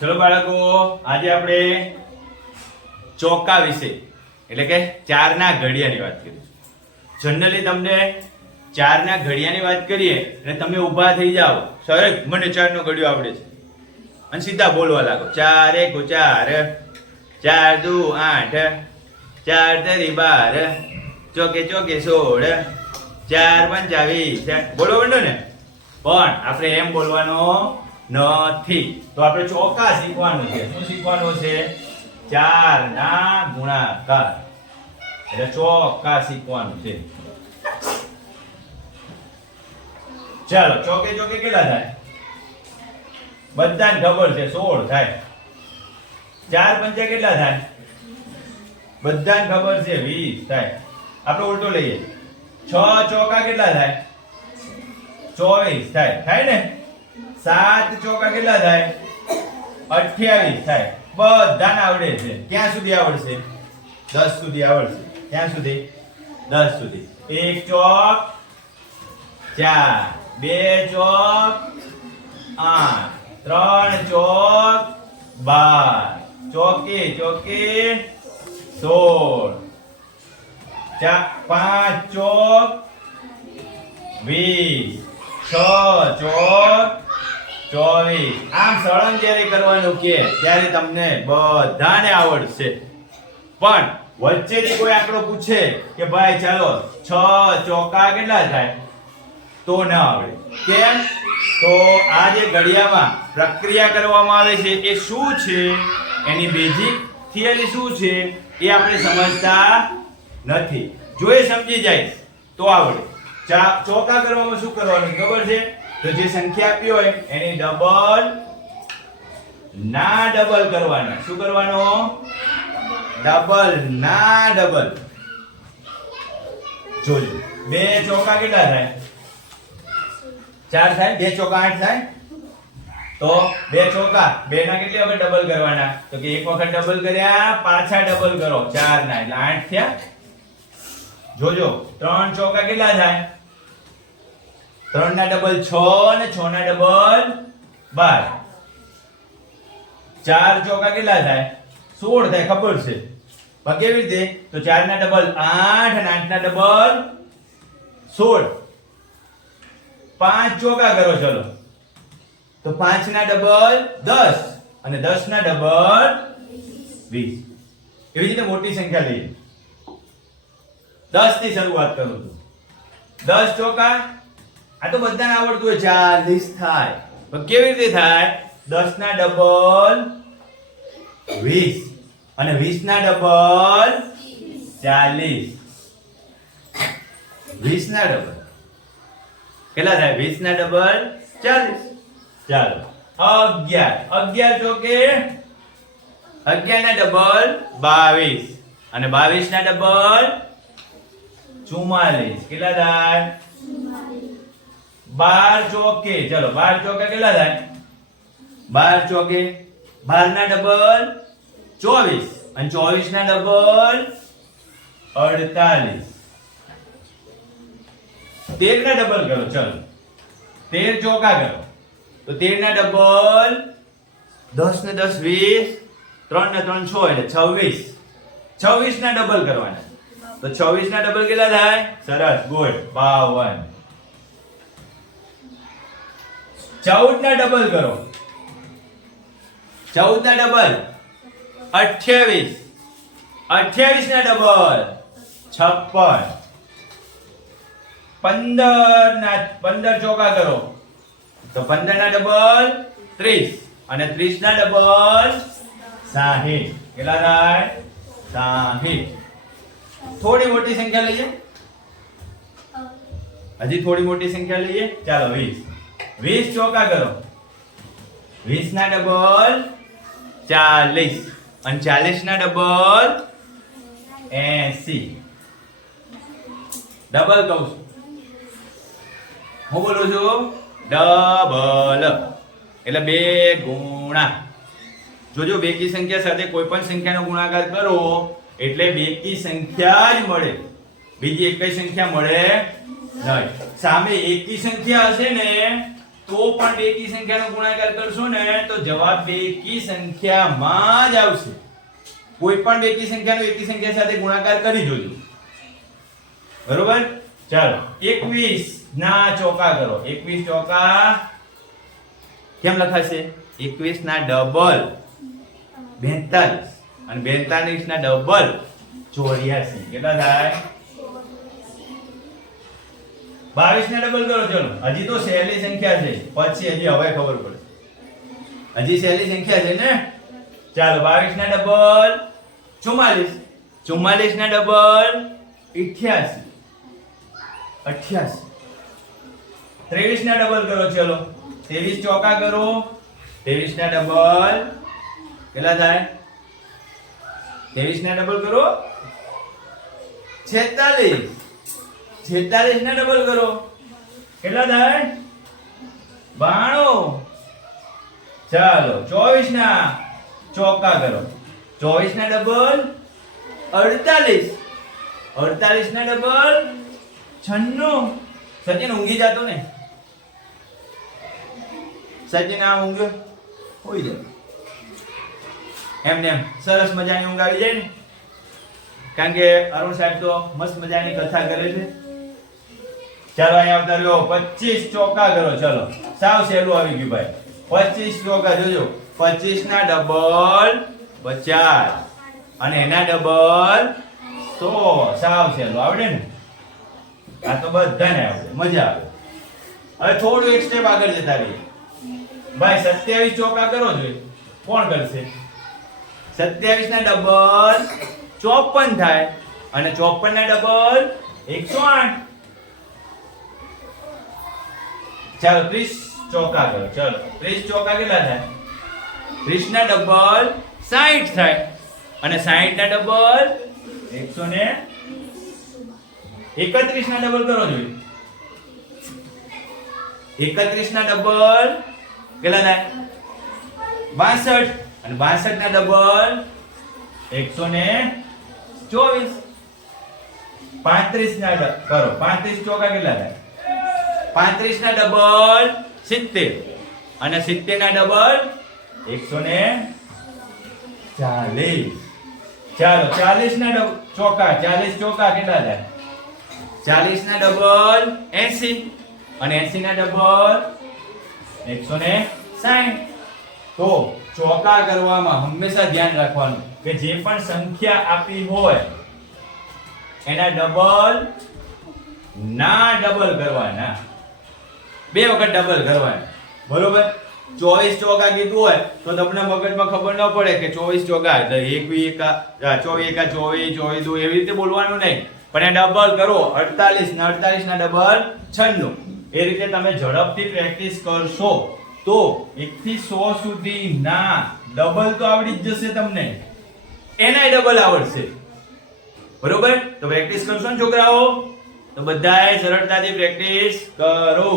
ચલો બાળકો, આજે આપણે ચોકા વિશે એટલે કે ચારના ઘડિયાની વાત કરીએ. જનરલી તમને ચારના ઘડિયાની વાત કરીએ એટલે તમે ઊભા થઈ જાઓ, સર મને ચારનો ઘડિયો આવડે છે અને સીધા બોલવા લાગો. 4 1 4, 4 2 8, 4 3 12, ચોકે ચોકે 16, 4 5 20. બોલો બંડો ને, પણ આપણે એમ બોલવાનો નથી. તો આપણે ચોકા શીખવાનું છે. શું શીખવાનું છે? ચારના ગુણાકાર એટલે ચોકા શીખવાનું છે. ચાલો, ચોકે ચોકે કેટલા થાય? બધાને ખબર છે 16 થાય. 4 પંચા કેટલા થાય? બધાને ખબર છે 20 થાય. આપણે ઉલટો લઈએ, 6 ચોકા કેટલા થાય? 24 થાય. થાય ને? 7 ચોકા કેટલા થાય? 28 થાય. બધાને આવડે છે. ક્યાં સુધી આવડશે? 10 સુધી આવડશે. ક્યાં સુધી? 10 સુધી. 1 ચોક 4, 2 ચોક 8, 3 ચોક 12, ચોકે ચોકે 16, 5 ચોક 20, 6 ચોક 24. આમ સળંગ જ્યારે કરવાનું કે ત્યારે તમને બધાને આવડશે. પણ વચ્ચેથી કોઈ આંકડો પૂછે કે ભાઈ ચાલો 6 ચોકા કેટલા થાય, તો ન આવડે. કેમ? તો આ જે ઘડિયામાં પ્રક્રિયા કરવામાં આવે છે એ શું છે, એની બેઝિક થિયરી શું છે એ આપણે સમજતા નથી. જો એ સમજી જાય તો આવડે. ચોકા કરવામાં શું કરવાનું ખબર છે? તો જે સંખ્યા આપી હોય એની ડબલ ના ડબલ કરવાના. શું કરવાનો? ડબલ ના ડબલ. જોજો, 2 ચોકા કેટલા થાય? 4 થાય. 2 ચોકા 8 થાય. તો 2 ચોકા 2 ના કેટલી વખત ડબલ કરવાના? તો કે એક વખત ડબલ કર્યા, પાછા ડબલ કરો 4 ના, એટલે 8 થયા. જોજો, 3 ચોકા કેટલા થાય? 3 ના ડબલ 6 અને 6 ના ડબલ 12. 4 ચોકા કેટલા થાય? 16 થાય. ખબર છે પણ કેવી રીતે? તો 4 ના ડબલ 8 અને 8 ના ડબલ 16. 5 ચોકા કરો ચલો, તો 5 ના ડબલ 10 અને 10 ના ડબલ 20. એવી રીતે મોટી સંખ્યા લઈએ. 10 થી શરૂઆત કરું છું. 10 ચોકા, આ તો બધાને આવડતું હોય, 40 થાય. પણ કેવી રીતે થાય? 10 ના ડબલ 20 અને 20 ના ડબલ 40. 20 ના ડબલ કેટલા થાય? 20 ના ડબલ 40. ચાલો, 11 ચોકે 11 ના ડબલ 22 અને 22 ના ડબલ 44. કેટલા થાય? 12 ચોકે, ચલો 12 ચોકે કેટલા થાય? 12 ચોકે 12 ના ડબલ 24 અને 24 ના ડબલ 48. 13 ના ડબલ કરો ચલો, 13 ચોકા કરો, તો 13 ના ડબલ 10 ને 10 20, 3 ને 3 6 એટલે 26. 26 ના ડબલ કરવાના, તો 26 ના ડબલ કેટલા થાય? સરસ, ગુડ, 52. 14 ના ડબલ કરો, 14 ના ડબલ 28, 28 ના ડબલ 56. 15 ચોકા કરો, તો 15 ના ડબલ 30 અને 30 ના ડબલ 60. કેટલા થાય? 60. થોડી મોટી સંખ્યા લઈએ, હજી થોડી મોટી સંખ્યા લઈએ. ચાલો, 20 ચોકા કરો, 20 ના ડબલ 40 અને 40 ના ડબલ 80. ડબલ કહું છું, હું બોલું છું ડબલ એટલે 2 ગુણા. જોજો, બેકી સંખ્યા સાથે કોઈ પણ સંખ્યાનો ગુણાકાર કરો એટલે બેકી સંખ્યા જ મળે, બીજી એકઈ સંખ્યા મળે નહીં. સામે એકી સંખ્યા હશે ને તો પણ બેકી સંખ્યાનો ગુણાકાર કરશો ને તો જવાબ બેકી સંખ્યામાં જ આવશે. કોઈ પણ બેકી સંખ્યાનો એકી સંખ્યા સાથે ગુણાકાર કરી જોજો. બરોબર? ચાલો 21 ના ચોકા કરો. 21 ચોકા કેમ લખાશે? 21 ના ડબલ 42 અને 42 ના ડબલ 84. કેટલા થાય? 22 ને ડબલ કરો. ચલો હજી તો સહેલી સંખ્યા છે, પછી હજી હવે ખબર પડે. હજી સહેલી સંખ્યા છે ને. ચાલો 22 ના ડબલ 44, 44 ના ડબલ 88, 88. 23 ના ડબલ કરો. ચલો 23 ચોકા કરો. 23 ના ડબલ કેટલા થાય? 23 ના ડબલ કરો 46, 46 ના ડબલ કરો. કેટલા થાય? 92. ચાલો 24 ના ચોકા કરો. 24 ના ડબલ 48, 48 ના ડબલ 96. સચિન ઊંઘી જાતો ને? સચિન આ ઊંઘ હોઈ જાય એમને એમ સરસ મજાની ઊંઘ આવી જાય ને, કારણ કે અરુણ સાહેબ તો મસ્ત મજાની કથા કરે છે. ચાલો અહીંયા આવતા રહ્યો. 25 ચોકા કરો. ચલો સાવ સહેલું આવી ગયું ભાઈ. 25 ચોકા જોજો. 25 ના ડબલ 50 અને એના ડબલ 100. સાવ સહેલું આવડે ને? આ તો બધાને આવડે, મજા આવે. હવે થોડું એક સ્ટેપ આગળ જતા રહીએ ભાઈ. 27 ચોકા કરો જોઈએ. કોણ કરશે? 27 ના ડબલ 54 થાય અને 54 ના ડબલ 108. ચાલો 30 ચોકા કરો. ચલો 30 ચોકા કેટલા થાય? 30 ના ડબલ 60 થાય અને 60 ના ડબલ 131 ના ડબલ કરો જોઈએ. 31 ના ડબલ કેટલા થાય? 62 અને 62 ના ડબલ 124. 35 ના કરો. 35 ચોકા કેટલા થાય? 35 ના ડબલ 70 અને 70 ના ડબલ 140. ચાલો 40 ના ચોકા. 40 ચોકા કેટલા થાય? 40 ના ડબલ 80 અને 80 ના ડબલ 160. તો ચોકા કરવામાં હંમેશા ધ્યાન રાખવાનું કે જે પણ સંખ્યા આપી હોય એના ડબલ ના ડબલ કરવાના. 2 વખત ડબલ કરવાના. બરોબર? 24 ચોકા કીધું હોય તો તમને મગજમાં ખબર ન પડે કે 24 ચોકા એટલે 1 એકા 24 એકા 24, 24 દો એવી રીતે બોલવાનું નહીં, પણ એ ડબલ કરો. 48 ના 48 ના ડબલ 96. એ રીતે તમે ઝડપથી પ્રેક્ટિસ કરશો તો 1 થી 100 સુધી ના ડબલ તો આવડી જ જશે તમને, એનાય ડબલ આવડશે. બરોબર? તો પ્રેક્ટિસ કરશો ને છોકરાઓ? તો બધાએ સરળતાથી પ્રેક્ટિસ કરો.